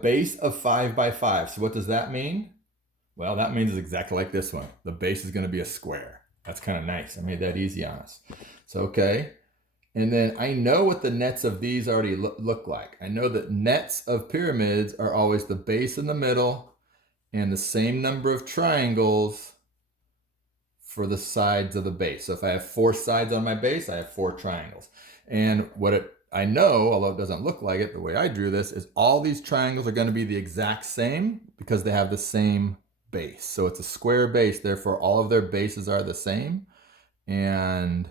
base of 5 by 5. So what does that mean? Well, that means it's exactly like this one. The base is going to be a square. That's kind of nice. I made that easy on us. So, okay. And then I know what the nets of these already look like. I know that nets of pyramids are always the base in the middle and the same number of triangles for the sides of the base. So if I have 4 sides on my base, I have 4 triangles. And I know, although it doesn't look like it, the way I drew this is all these triangles are going to be the exact same because they have the same base. So it's a square base, therefore all of their bases are the same. And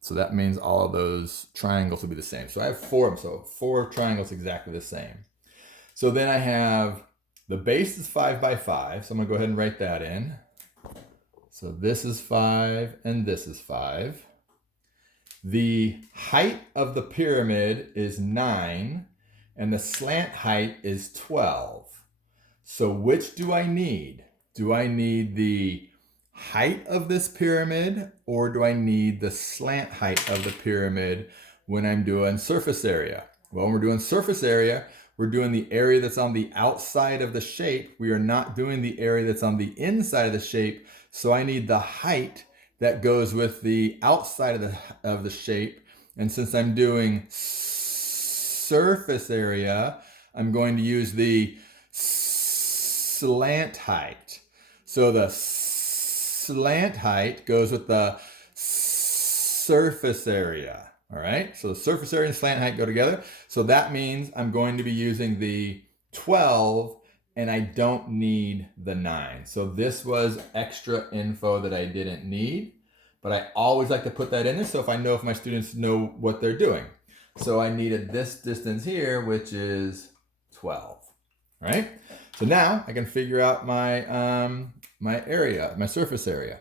so that means all of those triangles will be the same. So I have 4 of them, so 4 triangles exactly the same. So then I have, the base is 5 by 5, so I'm going to go ahead and write that in. So this is 5 and this is 5. The height of the pyramid is 9 and the slant height is 12. So which do I need? Do I need the height of this pyramid or do I need the slant height of the pyramid when I'm doing surface area? Well, when we're doing surface area, we're doing the area that's on the outside of the shape. We are not doing the area that's on the inside of the shape. So I need the height that goes with the outside of the shape. And since I'm doing surface area, I'm going to use the slant height. So the slant height goes with the surface area. All right, so the surface area and slant height go together. So that means I'm going to be using the 12 and I don't need the 9. So this was extra info that I didn't need, but I always like to put that in there so if I know if my students know what they're doing. So I needed this distance here, which is 12, all right? So now I can figure out my, my area, my surface area.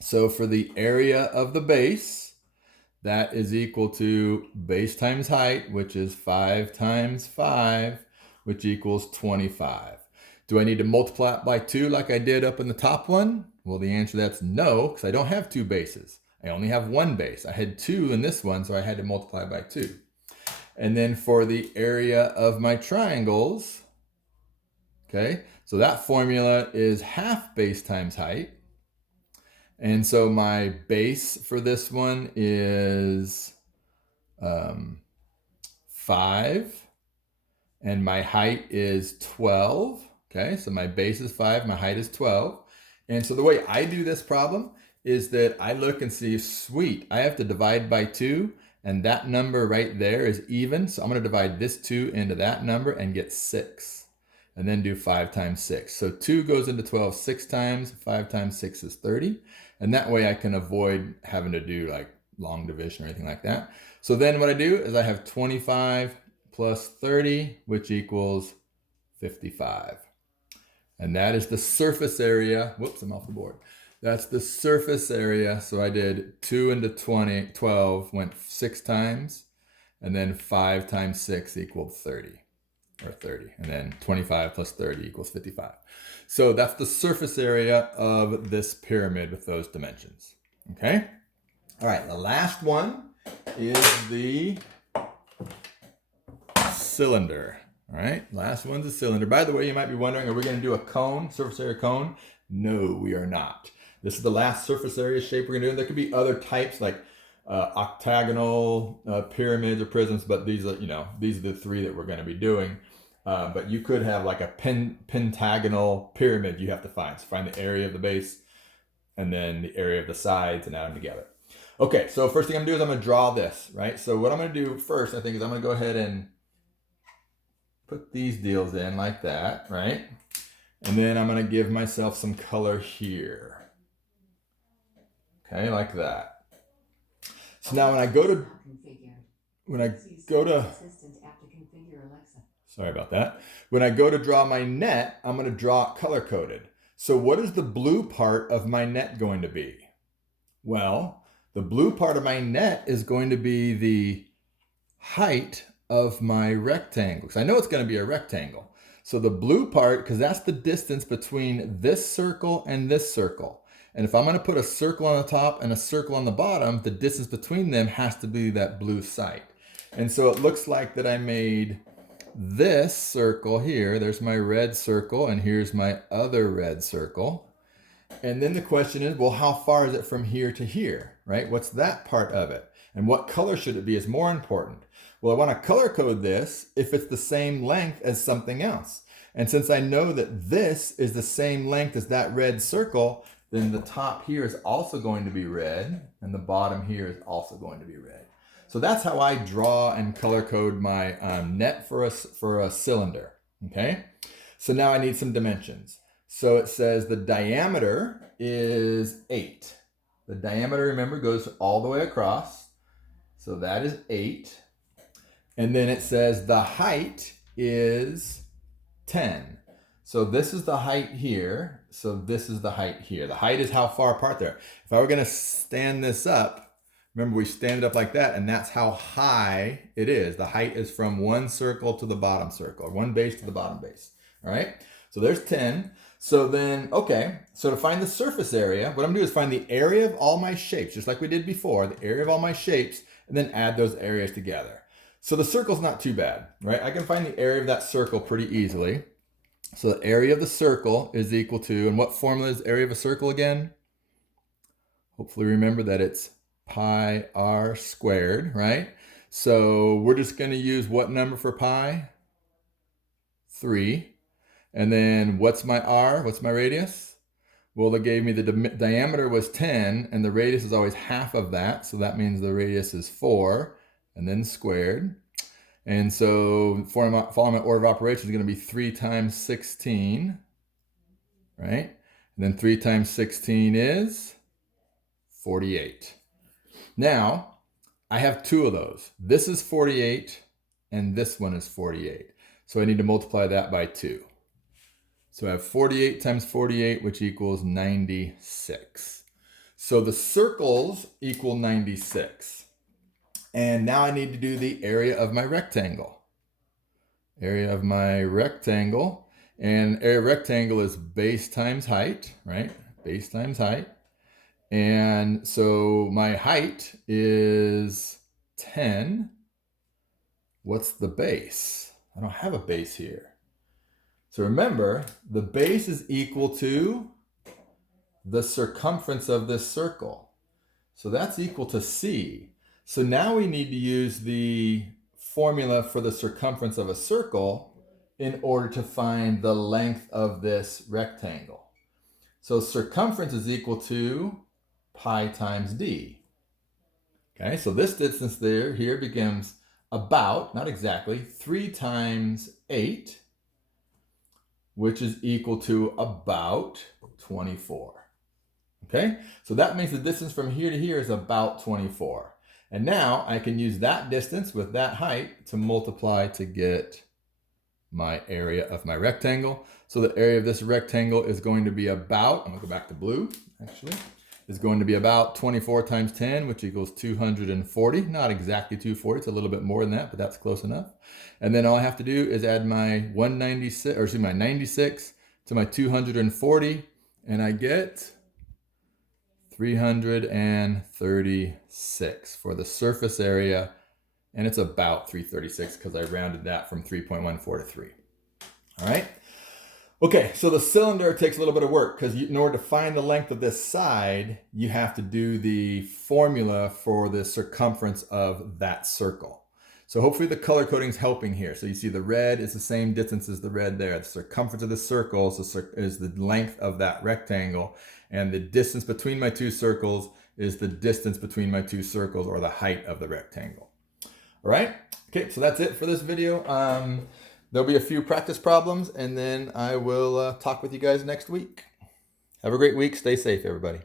So for the area of the base, that is equal to base times height, which is 5 times 5, which equals 25. Do I need to multiply it by 2 like I did up in the top one? Well, the answer to that's no, because I don't have 2 bases. I only have 1 base. I had 2 in this one, so I had to multiply by 2. And then for the area of my triangles, okay, so that formula is half base times height. And so my base for this one is 5 and my height is 12. Okay, so my base is 5, my height is 12. And so the way I do this problem is that I look and see, sweet, I have to divide by 2 and that number right there is even. So I'm going to divide this 2 into that number and get 6 and then do 5 times 6. So 2 goes into 12 6 times, 5 times 6 is 30. And that way I can avoid having to do like long division or anything like that. So then what I do is I have 25 plus 30, which equals 55. And that is the surface area. Whoops, I'm off the board. That's the surface area. So I did 2 into 12, went 6 times, and then 5 times 6 equaled 30. Or 30, and then 25 plus 30 equals 55. So that's the surface area of this pyramid with those dimensions. Okay? All right, the last one is the cylinder. All right, last one's a cylinder. By the way, you might be wondering, are we going to do a cone, surface area cone? No, we are not. This is the last surface area shape we're going to do. There could be other types like octagonal pyramids or prisms, but these are, these are the 3 that we're going to be doing. But you could have like a pentagonal pyramid you have to find. So find the area of the base and then the area of the sides and add them together. Okay, so first thing I'm going to do is I'm going to draw this, right? So what I'm going to do first, I think, is I'm going to go ahead and put these deals in like that, right? And then I'm going to give myself some color here. Okay, like that. So now when I go to sorry about that. When I go to draw my net, I'm going to draw it color coded. So what is the blue part of my net going to be? Well, the blue part of my net is going to be the height of my rectangle, because I know it's going to be a rectangle. So the blue part, because that's the distance between this circle and this circle. And if I'm going to put a circle on the top and a circle on the bottom, the distance between them has to be that blue site. And so it looks like that I made this circle here, there's my red circle, and here's my other red circle. And then the question is, well, how far is it from here to here, right? What's that part of it? And what color should it be is more important. Well, I want to color code this if it's the same length as something else. And since I know that this is the same length as that red circle, then the top here is also going to be red, and the bottom here is also going to be red. So that's how I draw and color code my net for a cylinder, okay? So now I need some dimensions. So it says the diameter is 8. The diameter, remember, goes all the way across. So that is 8. And then it says the height is 10. So this is the height here. So this is the height here. The height is how far apart they are. If I were going to stand this up, remember we stand it up like that, and that's how high it is. The height is from one circle to the bottom circle, one base to the bottom base. All right? So there's 10. So then, okay, so to find the surface area, what I'm gonna do is find the area of all my shapes, just like we did before, the area of all my shapes, and then add those areas together. So the circle's not too bad, right? I can find the area of that circle pretty easily. So the area of the circle is equal to, and what formula is area of a circle again? Hopefully remember that it's pi r squared, right? So we're just gonna use what number for pi? 3. And then what's my r? What's my radius? Well, they gave me the diameter was 10, and the radius is always half of that. So that means the radius is 4, and then squared. And so following my order of operations is going to be 3 times 16, right? And then 3 times 16 is 48. Now, I have 2 of those. This is 48, and this one is 48. So I need to multiply that by 2. So I have 48 times 48, which equals 96. So the circles equal 96. And now I need to do the area of my rectangle. Area of my rectangle. And area of rectangle is base times height, right? Base times height. And so my height is 10. What's the base? I don't have a base here. So remember, the base is equal to the circumference of this circle. So that's equal to C. So now we need to use the formula for the circumference of a circle in order to find the length of this rectangle. So circumference is equal to pi times d. Okay, so this distance here becomes about, not exactly, 3 times 8, which is equal to about 24. Okay, so that means the distance from here to here is about 24. And now I can use that distance with that height to multiply to get my area of my rectangle. So the area of this rectangle is going to be about, I'm gonna go back to blue, actually, is going to be about 24 times 10, which equals 240. Not exactly 240, it's a little bit more than that, but that's close enough. And then all I have to do is add my 96 to my 240, and I get 336 for the surface area, and it's about 336 because I rounded that from 3.14 to 3. All right. Okay, so the cylinder takes a little bit of work because in order to find the length of this side, you have to do the formula for the circumference of that circle. So hopefully the color coding is helping here. So you see the red is the same distance as the red there. The circumference of the circle is the length of that rectangle, and the distance between my 2 circles is the distance between my 2 circles, or the height of the rectangle. All right, okay, so that's it for this video. There'll be a few practice problems, and then I will talk with you guys next week. Have a great week. Stay safe, everybody.